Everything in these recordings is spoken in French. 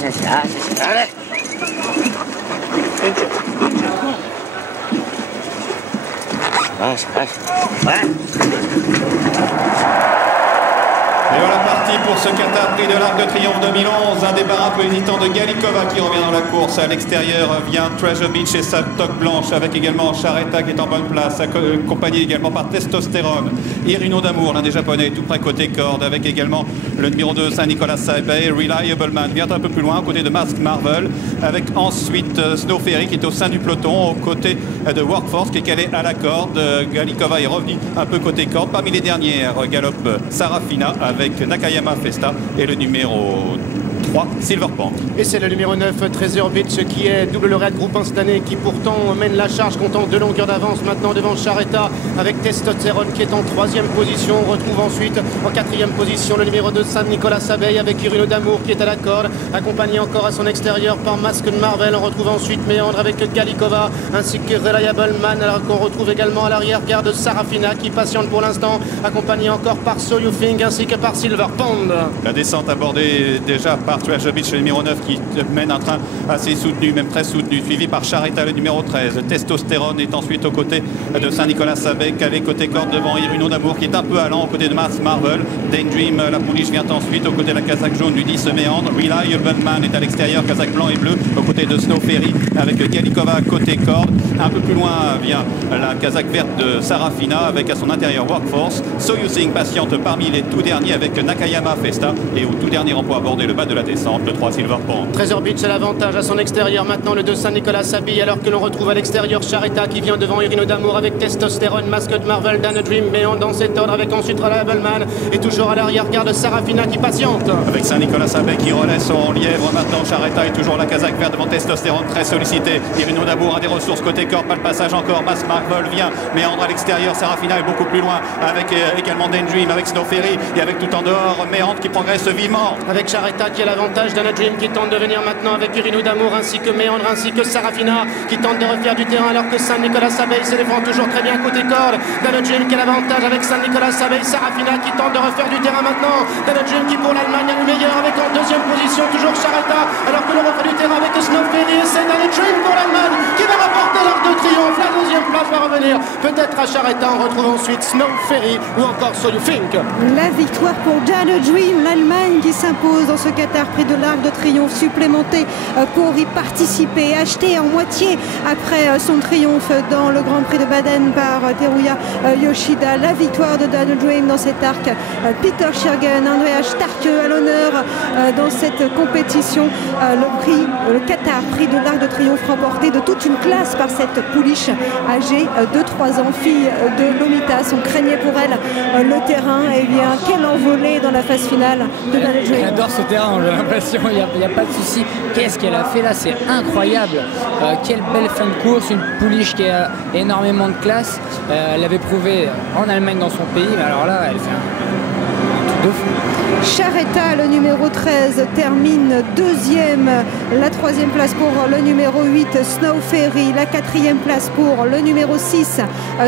c'est ça. Allez. Ouais. Et voilà parti pour ce Qatar Prix de l'Arc de Triomphe 2011. Un départ un peu hésitant de Galikova qui revient dans la course. À l'extérieur vient Treasure Beach et sa toque blanche avec également Charetta qui est en bonne place, accompagné également par Testostérone. Irino d'Amour, l'un des Japonais, tout près côté corde, avec également le numéro 2 Saint-Nicolas Sabey. Reliable Man vient un peu plus loin, côté de Mask Marvel, avec ensuite Snow Ferry qui est au sein du peloton, aux côtés de Workforce qui est calé à la corde. Galikova est revenu un peu côté corde. Parmi les dernières, galope Sarafina avec Nakayama Festa et le numéro 3, Silver Pond. Et c'est le numéro 9, Treasure Beach, qui est double lauréat de groupe 1 cette année, qui pourtant mène la charge, comptant 2 longueurs d'avance maintenant devant Charetta, avec Testostérone qui est en 3e position. On retrouve ensuite en 4e position le numéro 2, Saint-Nicolas Sabey, avec Irino d'Amour qui est à la corde, accompagné encore à son extérieur par Mask Marvel. On retrouve ensuite Méandre avec Galikova, ainsi que Reliable Man, alors qu'on retrouve également à l'arrière-garde Sarafina qui patiente pour l'instant, accompagné encore par So You Think ainsi que par Silver Pond. La descente abordée déjà par Treasure Beach, le numéro 9 qui mène un train assez soutenu, même très soutenu, suivi par Charetta, le numéro 13. Testostérone est ensuite aux côtés de Saint-Nicolas Sabey, calé côté corde devant Irino d'Amour qui est un peu allant aux côtés de Mask Marvel. Daydream, la pouliche vient ensuite aux côtés de la casaque jaune du 10 Méandre. Reliable Man est à l'extérieur, casaque blanc et bleu, aux côtés de Snow Ferry avec Galikova côté corde. Un peu plus loin vient la casaque verte de Sarafina avec à son intérieur Workforce. So You Think patiente parmi les tout derniers avec Nakayama Festa et au tout dernier rang pour aborder le bas de la descente, le 3 Silver Pond. Treasure Beach a l'avantage à son extérieur maintenant, le 2 Saint-Nicolas Sabey, alors que l'on retrouve à l'extérieur Charetta qui vient devant Irino d'Amour avec Testostérone, Mascot Marvel, Dan Dream, Méon dans cet ordre avec ensuite Reliable Man et toujours à l'arrière-garde Sarafina qui patiente. Avec Saint-Nicolas Sabey qui relaie son lièvre maintenant, Charetta est toujours la casaque verte devant Testostérone très sollicité. Irino d'Amour a des ressources côté corps, pas le passage encore, Mask Marvel vient, Méandre à l'extérieur, Sarafina est beaucoup plus loin avec également Dan Dream, avec Snow Ferry et avec tout en dehors Méandre qui progresse vivement. Avec Charetta qui a l'avantage, Dan Dream qui tente de venir maintenant avec Irino d'Amour ainsi que Méandre ainsi que Sarafina qui tente de refaire du terrain alors que Saint-Nicolas Sabey se défend toujours très bien côté corde. Dan Dream qui a l'avantage avec Saint-Nicolas Sabey, Sarafina qui tente de refaire du terrain maintenant. Dan Dream qui pour l'Allemagne est le meilleur avec en 2e position toujours Charetta alors que l'on refait du terrain avec Snow Ferry et c'est Dan Dream pour l'Allemagne qui va rapporter l'Arc de Triomphe. La 2e place va revenir peut-être à Charetta. On retrouve ensuite Snow Ferry ou encore So You Think. La victoire pour Dan Dream, l'Allemagne qui s'impose dans ce Qatar Prix de l'Arc de Triomphe, supplémenté pour y participer, acheté en moitié après son triomphe dans le Grand Prix de Baden par Teruya Yoshida. La victoire de Dan Dream dans cet arc. Peter Schirgen, Andreas Starke à l'honneur dans cette compétition. Le Qatar Prix de l'Arc de Triomphe remporté de toute une classe par cette pouliche âgée de 3 ans, fille de Lomitas. On craignait pour elle le terrain. Et bien, quelle envolée dans la phase finale de Dan Dream. Elle adore ce terrain, j'ai l'impression, il n'y a pas de souci. Qu'est-ce qu'elle a fait là, c'est incroyable. Quelle belle fin de course, une pouliche qui a énormément de classe. Elle l'avait prouvé en Allemagne dans son pays, mais alors là, elle fait un truc de fou. Charetta, le numéro 13, termine 2e. La 3e place pour le numéro 8, Snow Ferry. La 4e place pour le numéro 6,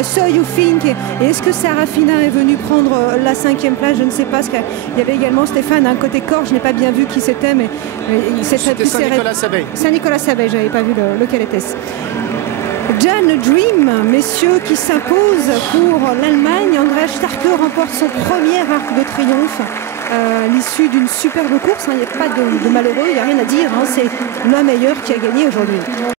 So You Think. Et est-ce que Sarafina est venue prendre la 5e place? Je ne sais pas. Parce qu'il y avait également Stéphane, un côté corps. Je n'ai pas bien vu qui c'était, mais c'était Saint-Nicolas Sabey. Saint-Nicolas Sabey, je n'avais pas vu lequel était-ce. Dan Dream, messieurs, qui s'impose pour l'Allemagne. Andreas Starke remporte son premier arc de triomphe à l'issue d'une superbe course. Il n'y a pas de malheureux, il n'y a rien à dire. C'est le meilleur qui a gagné aujourd'hui.